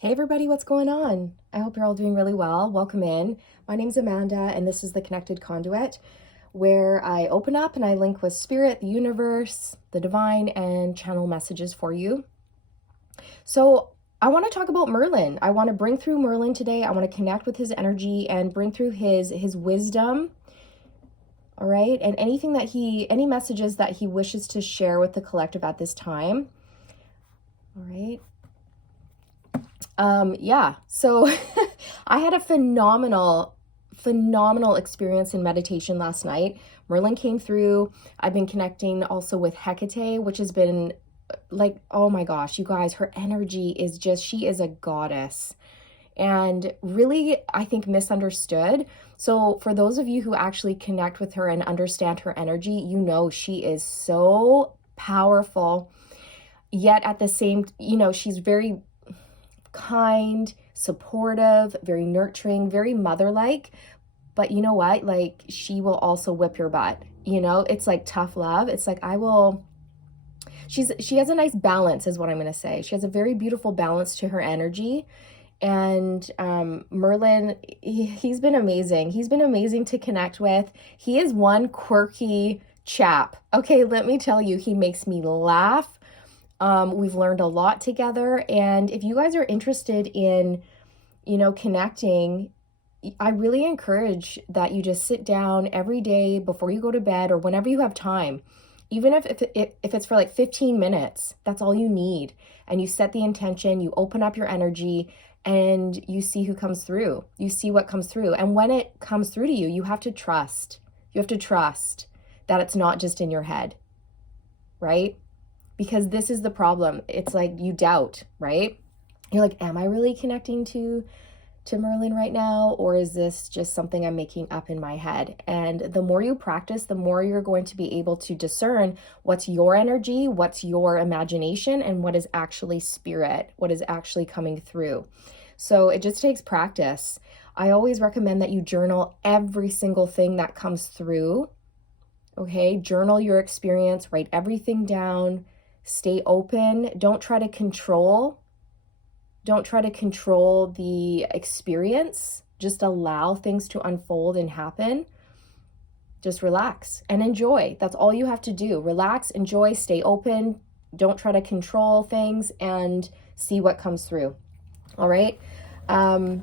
Hey everybody, what's going on? I hope you're all doing really well. Welcome in. My name's Amanda, and this is the Connected Conduit, where I open up and I link with spirit, the universe, the divine, and channel messages for you. So I want to talk about Merlin. I want to bring through Merlin today. I want to connect with his energy and bring through his wisdom. All right, and any messages that he wishes to share with the collective at this time. All right. So I had a phenomenal experience in meditation last night. Merlin came through. I've been connecting also with Hecate, which has been like, oh my gosh, you guys, her energy is just, she is a goddess and really, I think, misunderstood. So for those of you who actually connect with her and understand her energy, you know she is so powerful, yet at the same, she's very kind, supportive, very nurturing, very mother-like. But you know what? Like, she will also whip your butt. It's like tough love. It's like, she has a nice balance, is what I'm going to say. She has a very beautiful balance to her energy. And Merlin, he's been amazing. He's been amazing to connect with. He is one quirky chap. Okay, let me tell you, he makes me laugh. We've learned a lot together. And if you guys are interested in, connecting, I really encourage that you just sit down every day before you go to bed or whenever you have time. Even if it's for like 15 minutes, that's all you need. And you set the intention, you open up your energy, and you see who comes through. You see what comes through. And when it comes through to you, you have to trust. You have to trust that it's not just in your head, right? Because this is the problem. It's like you doubt, right? You're like, am I really connecting to Merlin right now? Or is this just something I'm making up in my head? And the more you practice, the more you're going to be able to discern what's your energy, what's your imagination, and what is actually spirit, what is actually coming through. So it just takes practice. I always recommend that you journal every single thing that comes through. Okay, journal your experience, write everything down. Stay open. Don't try to control the experience. Just allow things to unfold and happen. Just relax and enjoy. That's all you have to do. Relax, enjoy, stay open. Don't try to control things and see what comes through. All right. I've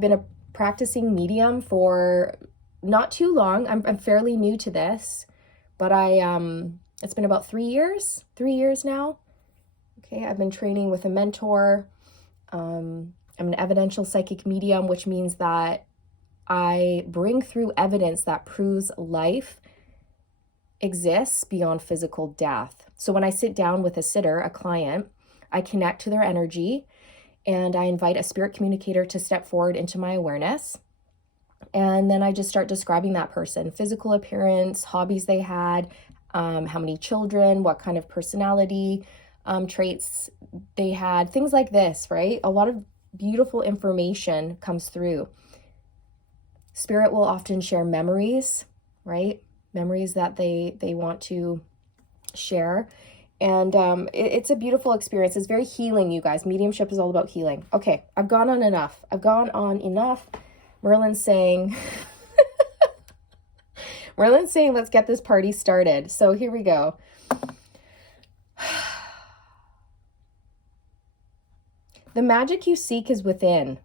been a practicing medium for not too long. I'm fairly new to this, but it's been about 3 years now. Okay, I've been training with a mentor. I'm an evidential psychic medium, which means that I bring through evidence that proves life exists beyond physical death. So when I sit down with a sitter, a client, I connect to their energy and I invite a spirit communicator to step forward into my awareness. And then I just start describing that person, physical appearance, hobbies they had, how many children, what kind of personality traits they had, things like this, right? A lot of beautiful information comes through. Spirit will often share memories, right? Memories that they want to share. And it's a beautiful experience. It's very healing, you guys. Mediumship is all about healing. Okay, I've gone on enough. Merlin's saying, let's get this party started. So here we go. The magic you seek is within.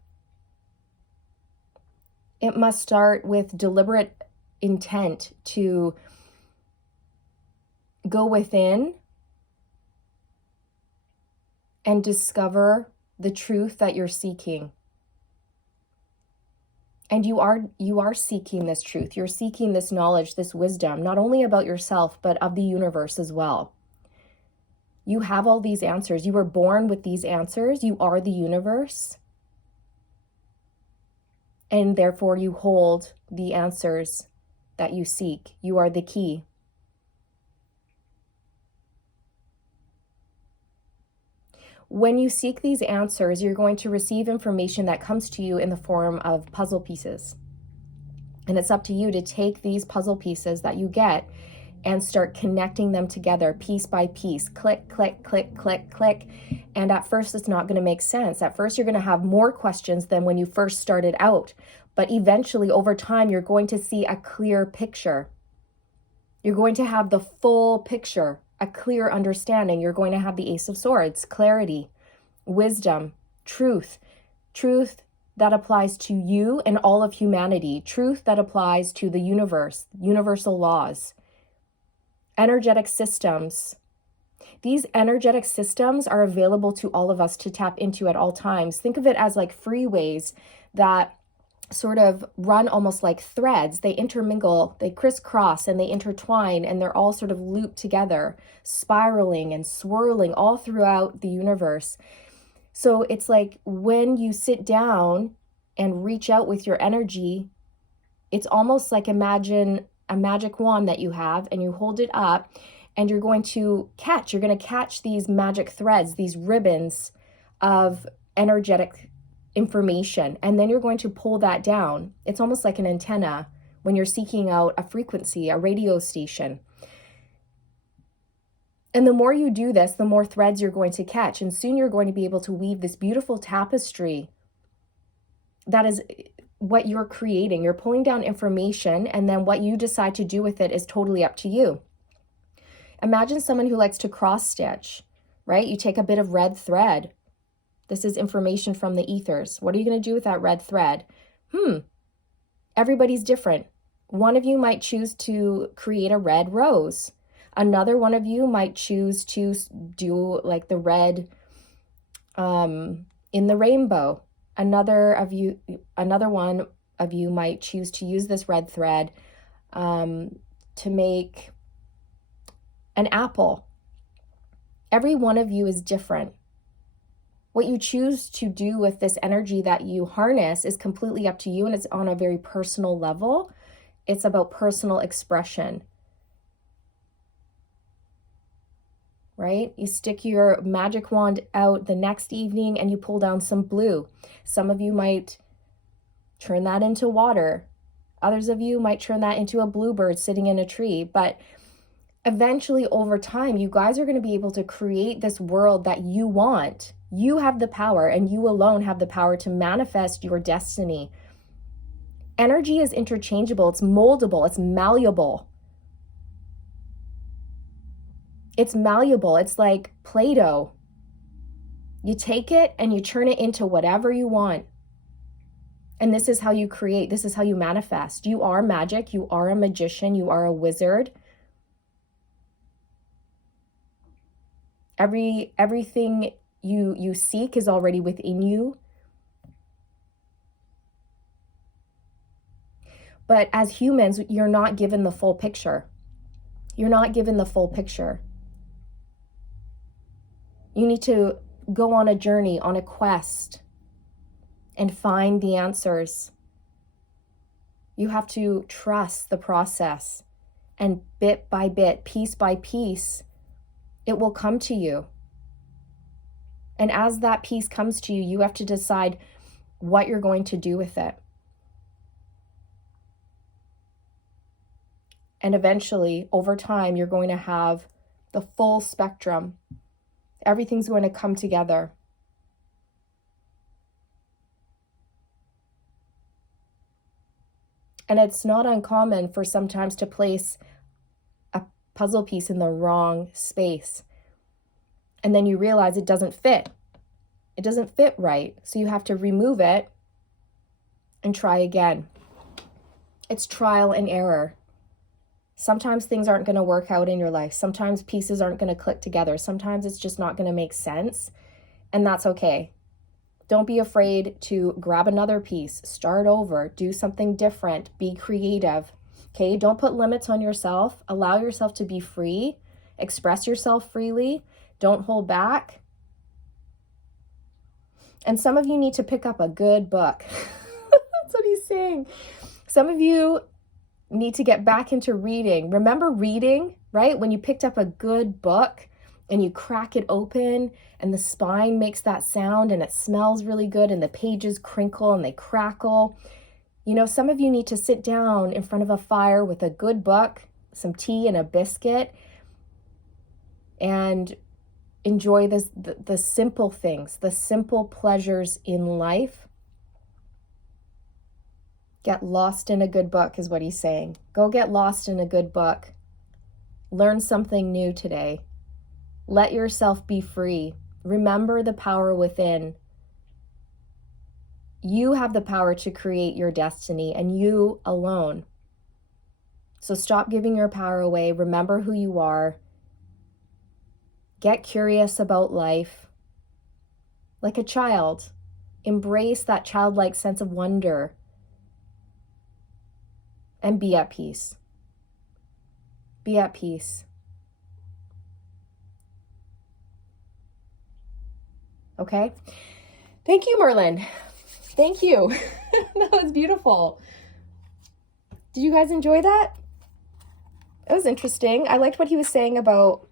It must start with deliberate intent to go within and discover the truth that you're seeking. And you are seeking this truth. You're seeking this knowledge, this wisdom, not only about yourself, but of the universe as well. You have all these answers. You were born with these answers. You are the universe. And therefore you hold the answers that you seek. You are the key. When you seek these answers, you're going to receive information that comes to you in the form of puzzle pieces. And it's up to you to take these puzzle pieces that you get and start connecting them together piece by piece. Click, click, click, click, click. And at first, it's not going to make sense. At first, you're going to have more questions than when you first started out. But eventually, over time, you're going to see a clear picture. You're going to have the full picture, a clear understanding. You're going to have the Ace of Swords, clarity, wisdom, truth that applies to you and all of humanity, truth that applies to the universe, universal laws, energetic systems. These energetic systems are available to all of us to tap into at all times. Think of it as like freeways that sort of run almost like threads. They intermingle, they crisscross, and they intertwine, and they're all sort of looped together, spiraling and swirling all throughout the universe. So it's like when you sit down and reach out with your energy, it's almost like imagine a magic wand that you have, and you hold it up, and you're going to catch these magic threads, these ribbons of energetic information, and then you're going to pull that down. It's almost like an antenna when you're seeking out a frequency, a radio station. And the more you do this, the more threads you're going to catch, and soon you're going to be able to weave this beautiful tapestry. That is what you're creating. You're pulling down information, and then what you decide to do with it is totally up to you. Imagine someone who likes to cross stitch, right? You take a bit of red thread. This is information from the ethers. What are you going to do with that red thread? Everybody's different. One of you might choose to create a red rose. Another one of you might choose to do like the red in the rainbow. Another one of you might choose to use this red thread to make an apple. Every one of you is different. What you choose to do with this energy that you harness is completely up to you, and it's on a very personal level. It's about personal expression, right? You stick your magic wand out the next evening and you pull down some blue. Some of you might turn that into water. Others of you might turn that into a bluebird sitting in a tree. But eventually, over time, you guys are going to be able to create this world that you want. You have the power, and you alone have the power to manifest your destiny. Energy is interchangeable. It's moldable. It's malleable. It's malleable. It's like Play-Doh. You take it and you turn it into whatever you want. And this is how you create. This is how you manifest. You are magic. You are a magician. You are a wizard. Everything you seek is already within you. But as humans, you're not given the full picture. You're not given the full picture. You need to go on a journey, on a quest, and find the answers. You have to trust the process, and bit by bit, piece by piece, it will come to you. And as that piece comes to you, you have to decide what you're going to do with it. And eventually, over time, you're going to have the full spectrum. Everything's going to come together. And it's not uncommon for sometimes to place a puzzle piece in the wrong space. And then you realize it doesn't fit. It doesn't fit right. So you have to remove it and try again. It's trial and error. Sometimes things aren't going to work out in your life. Sometimes pieces aren't going to click together. Sometimes it's just not going to make sense. And that's okay. Don't be afraid to grab another piece, start over, do something different, be creative. Okay? Don't put limits on yourself. Allow yourself to be free. Express yourself freely. Don't hold back. And some of you need to pick up a good book. That's what he's saying. Some of you need to get back into reading. Remember reading, right? When you picked up a good book and you crack it open and the spine makes that sound and it smells really good and the pages crinkle and they crackle. You know, some of you need to sit down in front of a fire with a good book, some tea and a biscuit, and enjoy the simple things, the simple pleasures in life. Get lost in a good book is what he's saying. Go get lost in a good book. Learn something new today. Let yourself be free. Remember the power within. You have the power to create your destiny, and you alone. So stop giving your power away. Remember who you are. Get curious about life. Like a child. Embrace that childlike sense of wonder. And be at peace. Be at peace. Okay? Thank you, Merlin. Thank you. That was beautiful. Did you guys enjoy that? It was interesting. I liked what he was saying about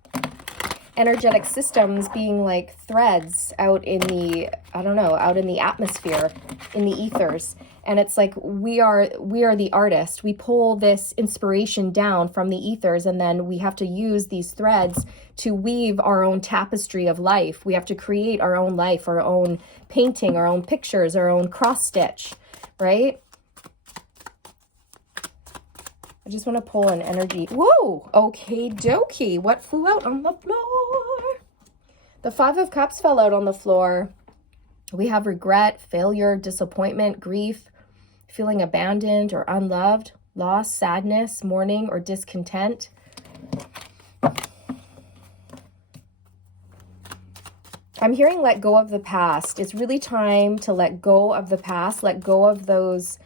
energetic systems being like threads out in the, I don't know, out in the atmosphere, in the ethers. And it's like we are the artist. We pull this inspiration down from the ethers, and then we have to use these threads to weave our own tapestry of life. We have to create our own life, our own painting, our own pictures, our own cross stitch, right? I just want to pull an energy. Whoa, okay dokie. What flew out on the floor? The Five of Cups fell out on the floor. We have regret, failure, disappointment, grief, feeling abandoned or unloved, loss, sadness, mourning, or discontent. I'm hearing let go of the past. It's really time to let go of the past, let go of those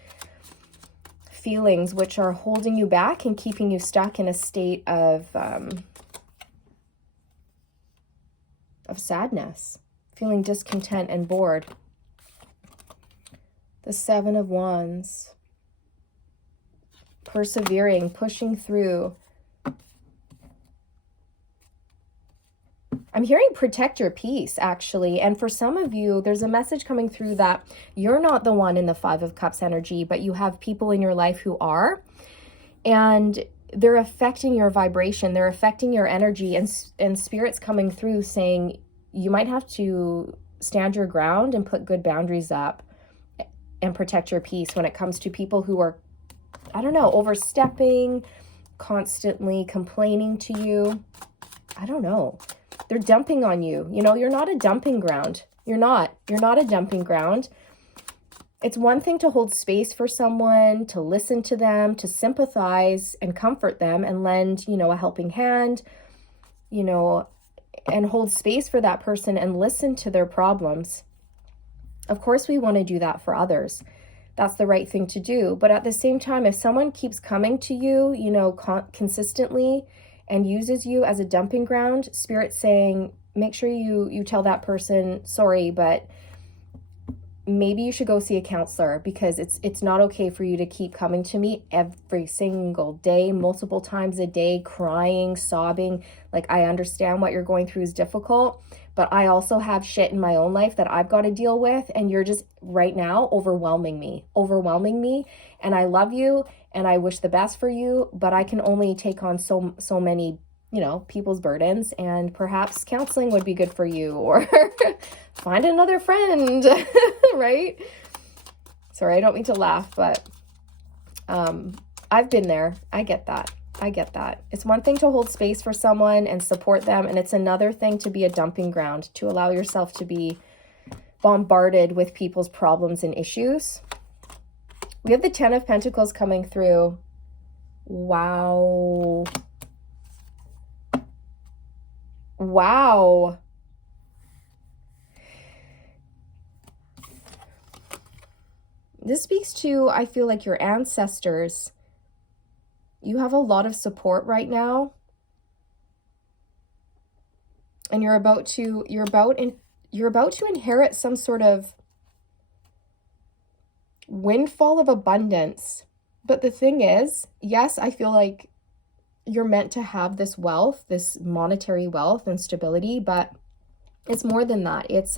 feelings which are holding you back and keeping you stuck in a state of sadness, feeling discontent and bored. The Seven of Wands. Persevering, pushing through. I'm hearing protect your peace, actually. And for some of you, there's a message coming through that you're not the one in the Five of Cups energy, but you have people in your life who are. And they're affecting your vibration. They're affecting your energy. And Spirit's coming through saying you might have to stand your ground and put good boundaries up and protect your peace when it comes to people who are, I don't know, overstepping, constantly complaining to you. I don't know. They're dumping on you. You know, you're not a dumping ground. You're not a dumping ground. It's one thing to hold space for someone, to listen to them, to sympathize and comfort them and lend, you know, a helping hand, you know, and hold space for that person and listen to their problems. Of course, we want to do that for others. That's the right thing to do. But at the same time, if someone keeps coming to you, you know, consistently and uses you as a dumping ground, Spirit's saying, make sure you tell that person, sorry, but maybe you should go see a counselor, because it's not okay for you to keep coming to me every single day, multiple times a day, crying, sobbing. Like, I understand what you're going through is difficult, but I also have shit in my own life that I've got to deal with, and you're just right now overwhelming me. And I love you and I wish the best for you, but I can only take on so many, you know, people's burdens, and perhaps counseling would be good for you, or find another friend, right? Sorry, I don't mean to laugh, but I've been there. I get that. It's one thing to hold space for someone and support them, and it's another thing to be a dumping ground, to allow yourself to be bombarded with people's problems and issues. We have the Ten of Pentacles coming through. Wow. This speaks to, I feel like, your ancestors. You have a lot of support right now. And you're about to inherit some sort of windfall of abundance. But the thing is, yes, I feel like you're meant to have this wealth, this monetary wealth and stability, but it's more than that. It's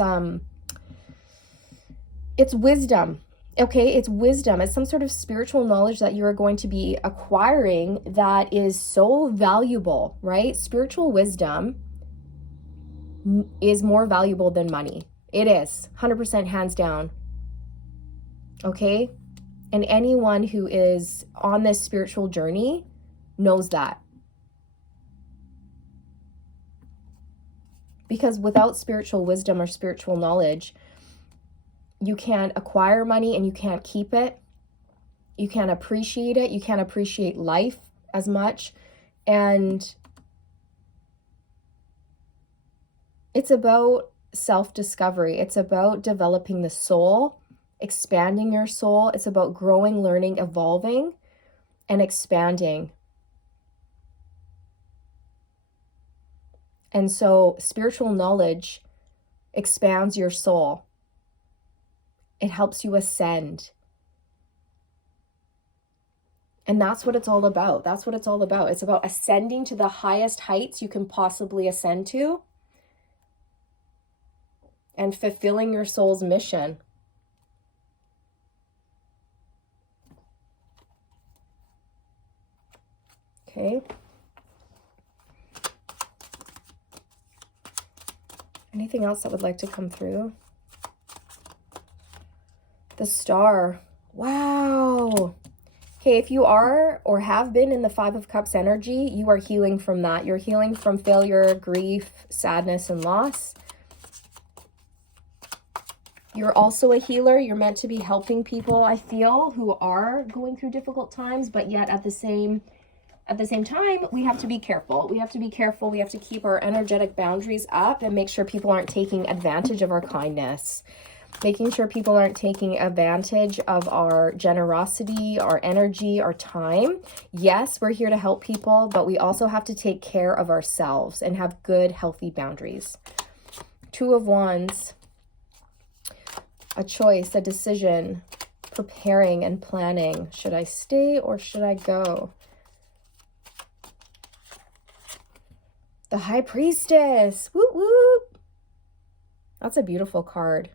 wisdom. Okay, it's wisdom. It's some sort of spiritual knowledge that you are going to be acquiring that is so valuable, right? Spiritual wisdom, is more valuable than money. It is 100% hands down. Okay? And anyone who is on this spiritual journey knows that. Because without spiritual wisdom or spiritual knowledge, you can't acquire money and you can't keep it. You can't appreciate it. You can't appreciate life as much. And it's about self-discovery. It's about developing the soul, expanding your soul. It's about growing, learning, evolving, and expanding. And so spiritual knowledge expands your soul. It helps you ascend. And that's what it's all about. That's what it's all about. It's about ascending to the highest heights you can possibly ascend to and fulfilling your soul's mission. Okay. Anything else that would like to come through? The Star. Wow. Okay, if you are or have been in the Five of Cups energy, you are healing from that. You're healing from failure, grief, sadness, and loss. You're also a healer. You're meant to be helping people, I feel, who are going through difficult times, but yet at the same time, we have to be careful. We have to be careful. We have to keep our energetic boundaries up and make sure people aren't taking advantage of our kindness. Making sure people aren't taking advantage of our generosity, our energy, our time. Yes, we're here to help people, but we also have to take care of ourselves and have good, healthy boundaries. Two of Wands. A choice, a decision, preparing and planning. Should I stay or should I go? The High Priestess. Whoop, whoop. That's a beautiful card.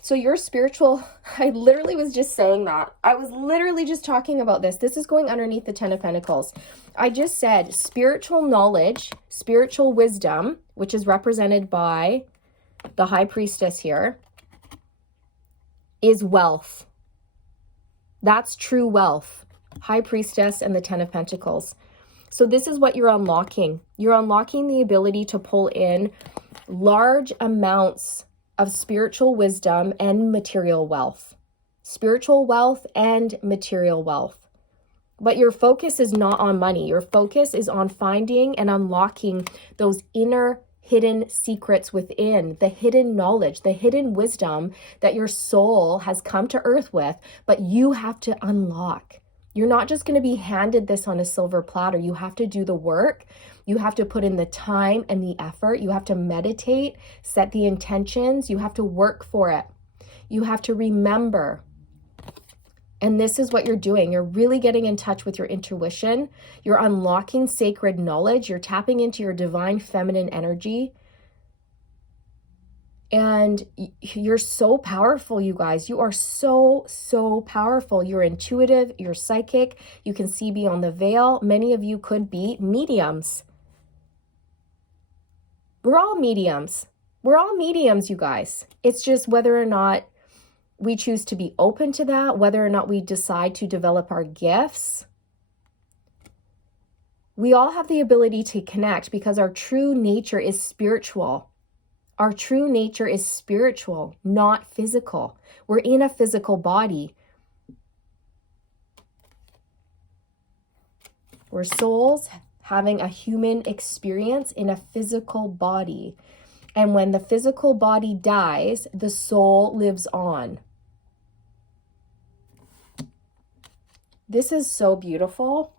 So your spiritual, I literally was just saying that. I was literally just talking about this. This is going underneath the Ten of Pentacles. I just said spiritual knowledge, spiritual wisdom, which is represented by the High Priestess here, is wealth. That's true wealth. High Priestess and the Ten of Pentacles. So this is what you're unlocking. You're unlocking the ability to pull in large amounts of spiritual wisdom and material wealth. Spiritual wealth and material wealth. But your focus is not on money. Your focus is on finding and unlocking those inner hidden secrets within, the hidden knowledge, the hidden wisdom that your soul has come to earth with, but you have to unlock. You're not just going to be handed this on a silver platter. You have to do the work. You have to put in the time and the effort. You have to meditate, set the intentions. You have to work for it. You have to remember. And this is what you're doing. You're really getting in touch with your intuition. You're unlocking sacred knowledge. You're tapping into your divine feminine energy. And you're so powerful, you guys. You are so, so powerful. You're intuitive. You're psychic. You can see beyond the veil. Many of you could be mediums. We're all mediums. We're all mediums, you guys. It's just whether or not we choose to be open to that, whether or not we decide to develop our gifts. We all have the ability to connect because our true nature is spiritual. Our true nature is spiritual, not physical. We're in a physical body. We're souls having a human experience in a physical body. And when the physical body dies, the soul lives on. This is so beautiful.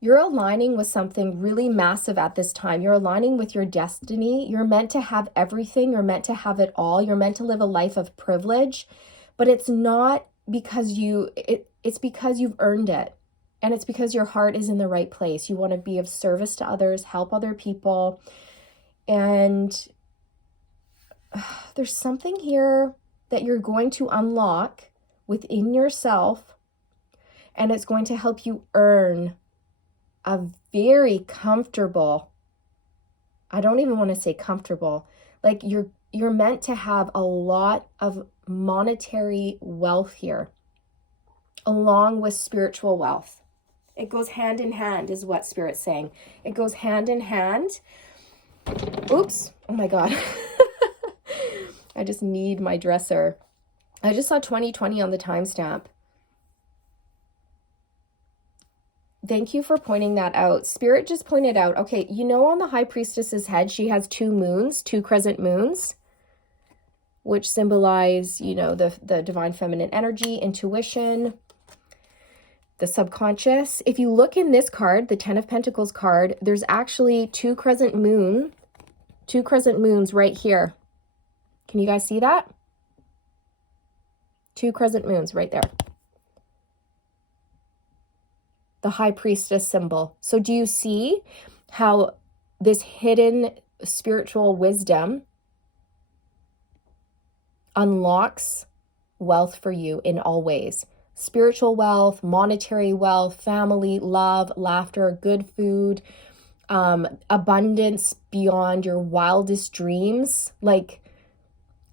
You're aligning with something really massive at this time. You're aligning with your destiny. You're meant to have everything. You're meant to have it all. You're meant to live a life of privilege, but it's not because it's because you've earned it. And it's because your heart is in the right place. You want to be of service to others, help other people. And there's something here that you're going to unlock within yourself, and it's going to help you earn a very comfortable, I don't even want to say comfortable, like you're meant to have a lot of monetary wealth here, along with spiritual wealth. It goes hand in hand, is what Spirit's saying. It goes hand in hand. Oops. Oh my God. I just need my dresser. I just saw 2020 on the timestamp. Thank you for pointing that out. Spirit just pointed out, okay, you know, on the High Priestess's head, she has two moons, two crescent moons, which symbolize, you know, the divine feminine energy, intuition, the subconscious. If you look in this card, the 10 of Pentacles card, there's actually two crescent moons right here. Can you guys see that? Two crescent moons right there. The High Priestess symbol. So do you see how this hidden spiritual wisdom unlocks wealth for you in all ways? Spiritual wealth, monetary wealth, family, love, laughter, good food, abundance beyond your wildest dreams, like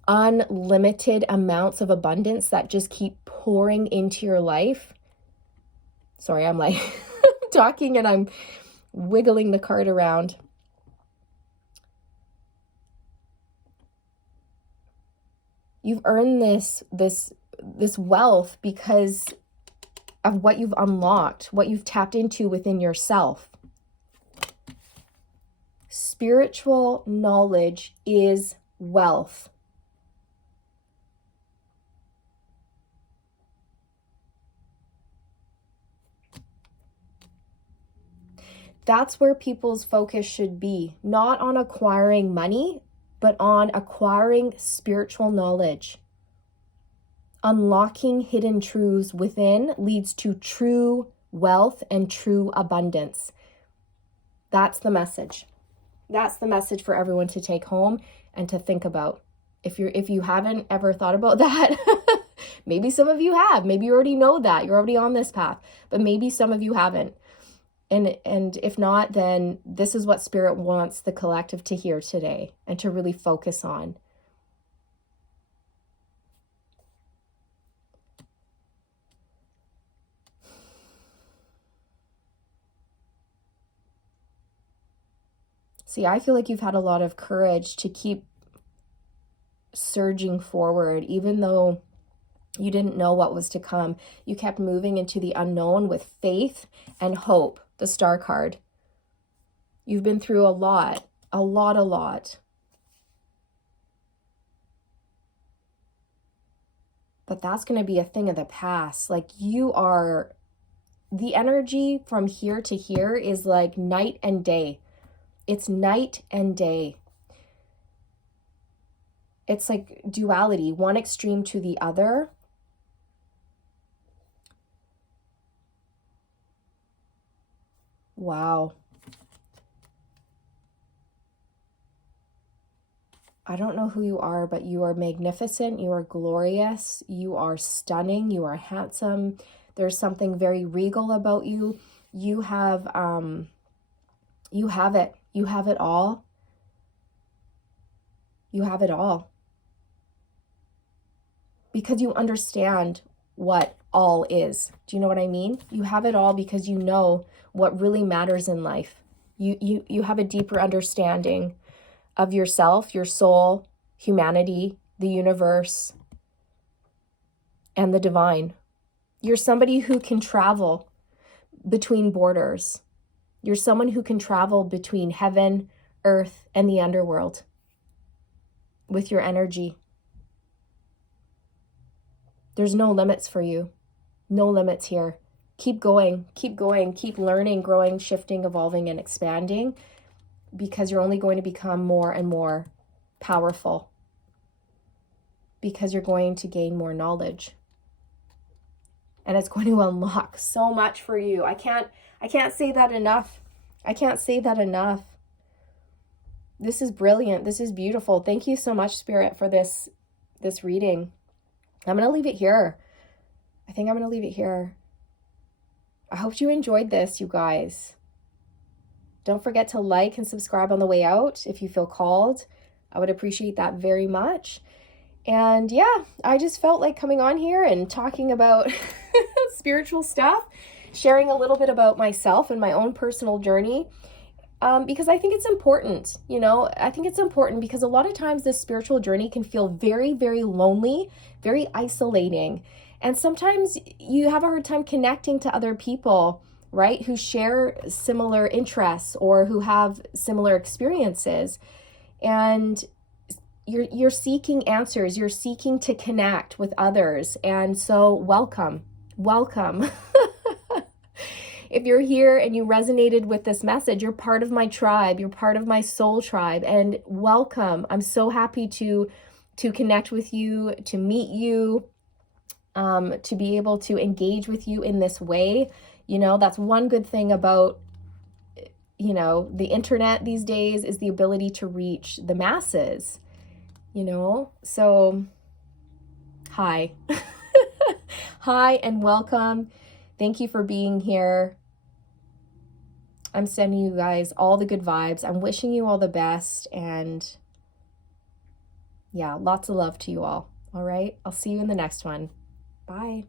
unlimited amounts of abundance that just keep pouring into your life. Sorry, I'm like talking and I'm wiggling the card around. You've earned this wealth because of what you've unlocked, what you've tapped into within yourself. Spiritual knowledge is wealth. That's where people's focus should be, not on acquiring money, but on acquiring spiritual knowledge. Unlocking hidden truths within leads to true wealth and true abundance. That's the message. That's the message for everyone to take home and to think about. If you haven't ever thought about that, maybe some of you have. Maybe you already know that. You're already on this path. But maybe some of you haven't. And if not, then this is what Spirit wants the collective to hear today and to really focus on. See, I feel like you've had a lot of courage to keep surging forward, even though you didn't know what was to come. You kept moving into the unknown with faith and hope. The Star card. You've been through a lot. But that's going to be a thing of the past. Like you are, the energy from here to here is like night and day. It's night and day. It's like duality, one extreme to the other. Wow. I don't know who you are, but you are magnificent. You are glorious. You are stunning. You are handsome. There's something very regal about you. You have it. You have it all. You have it all. Because you understand what all is. Do you know what I mean? You have it all because you know what really matters in life. You have a deeper understanding of yourself, your soul, humanity, the universe, and the divine. You're somebody who can travel between borders. You're someone who can travel between heaven, earth, and the underworld with your energy. There's no limits for you. No limits here. Keep going, keep learning, growing, shifting, evolving, and expanding, because you're only going to become more and more powerful, because you're going to gain more knowledge. And it's going to unlock so much for you. I can't say that enough. I can't say that enough. This is brilliant. This is beautiful. Thank you so much, Spirit, for this reading. I'm going to leave it here. I think I'm going to leave it here. I hope you enjoyed this, you guys. Don't forget to like and subscribe on the way out if you feel called. I would appreciate that very much. And yeah, I just felt like coming on here and talking about spiritual stuff, sharing a little bit about myself and my own personal journey. Because I think it's important, I think it's important because a lot of times this spiritual journey can feel very, very lonely, very isolating. And sometimes you have a hard time connecting to other people, right, who share similar interests or who have similar experiences. And you're seeking answers, you're seeking to connect with others. And so welcome. If you're here and you resonated with this message, you're part of my tribe, you're part of my soul tribe, and welcome. I'm so happy to connect with you, to meet you, to be able to engage with you in this way. That's one good thing about, the internet these days is the ability to reach the masses, So, hi. Hi and welcome. Thank you for being here. I'm sending you guys all the good vibes. I'm wishing you all the best. And yeah, lots of love to you all. All right. I'll see you in the next one. Bye.